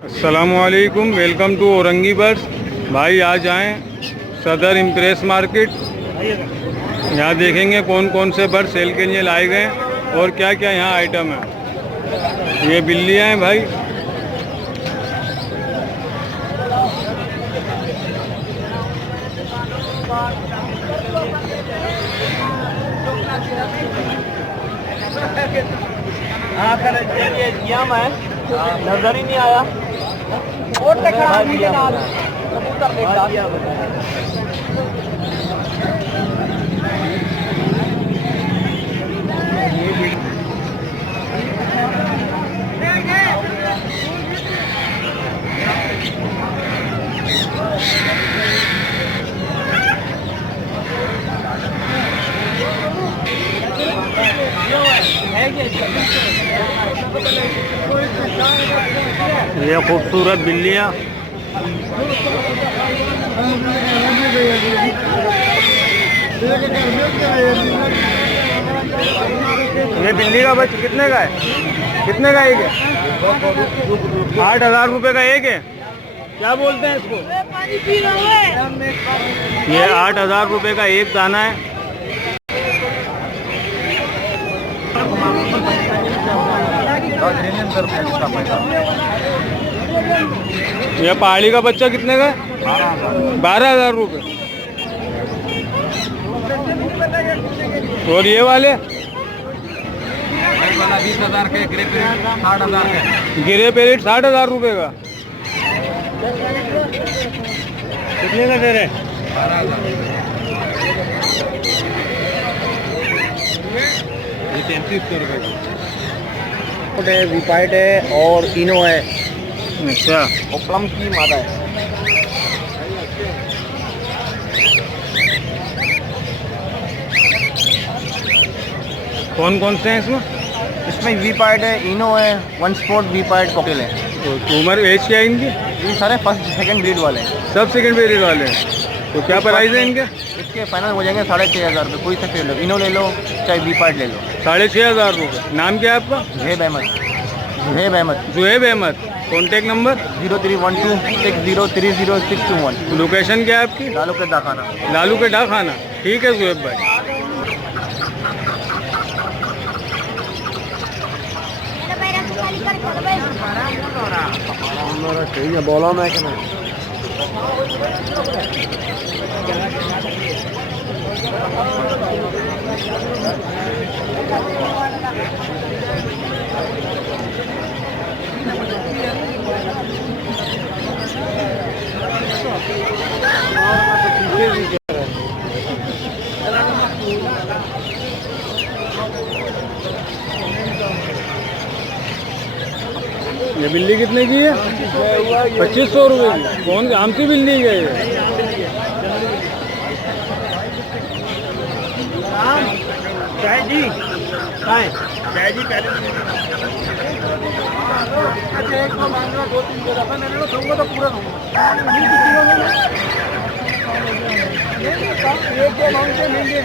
अस्सलामुअलैकुम, welcome to Orangi birds. भाई आज आएँ सदर इम्प्रेस मार्केट। यहाँ देखेंगे कौन कौन से बर्ड सेल के लिए लाए गए और क्या क्या यहाँ आइटम है। ये बिल्लियाँ हैं भाई। नजर ही नहीं आया। ये खूबसूरत बिल्लियाँ। ये बिल्ली का बच्चा कितने का है? कितने का एक है? 8,000 रुपये का एक है। क्या बोलते हैं इसको? ये 8,000 रुपये का एक दाना है। ये पहाड़ी का बच्चा कितने का है? 12,000 रुपये। और ये वाले 20,000 के, ग्रे पेरिट 60,000 के। गिरे पेरिट 60,000 रुपये का। कितने का दे रहे? 3300 रुपये। वीपाइट है और इनो है। अच्छा, और प्लम की मादा है। कौन कौन से हैं इसमें? इसमें वीपाइट है, इनो है, वन स्पॉट वीपाइट कॉकटेल है। तो उम्र एज क्या है इनकी? ये सारे फर्स्ट सेकंड ब्रीड वाले हैं। सब सेकंड पेरिट वाले हैं। तो क्या प्राइस है इनके? इसके फाइनल हो जाएंगे 6,500 रुपये। कोई सा पेड़ लो, इनो ले लो चाहे वीपाइट ले लो। 6,500 रुपये। नाम क्या है आपका? Zuhaib Ahmed. Zuhaib Ahmed. Zuhaib Ahmed. Contact number? 0312600621। Location क्या है आपकी? लालू के दाखाना। लालू के डाकखाना। ठीक है जुहेब भाई। चाहिए बोला मैं क्या ये बिल्ली कितने की है? 2,500 रुपये की। कौन आम की बिल्ली है ये? जय जी, जय जी पहले एक को मांगना 2-3 को दफा मैंने दूंगा तो पूरा एक को मांगते लेंगे।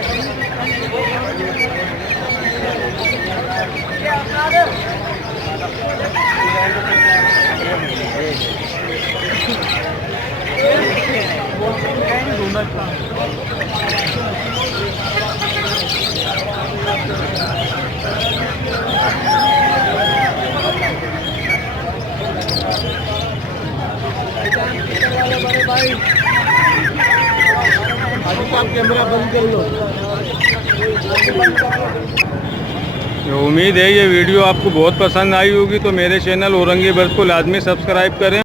भाई आप कैमरा बंद कर लो। उम्मीद है ये वीडियो आपको बहुत पसंद आई होगी। तो मेरे चैनल औरंगी बर्ड्स को लाजमी सब्सक्राइब करें।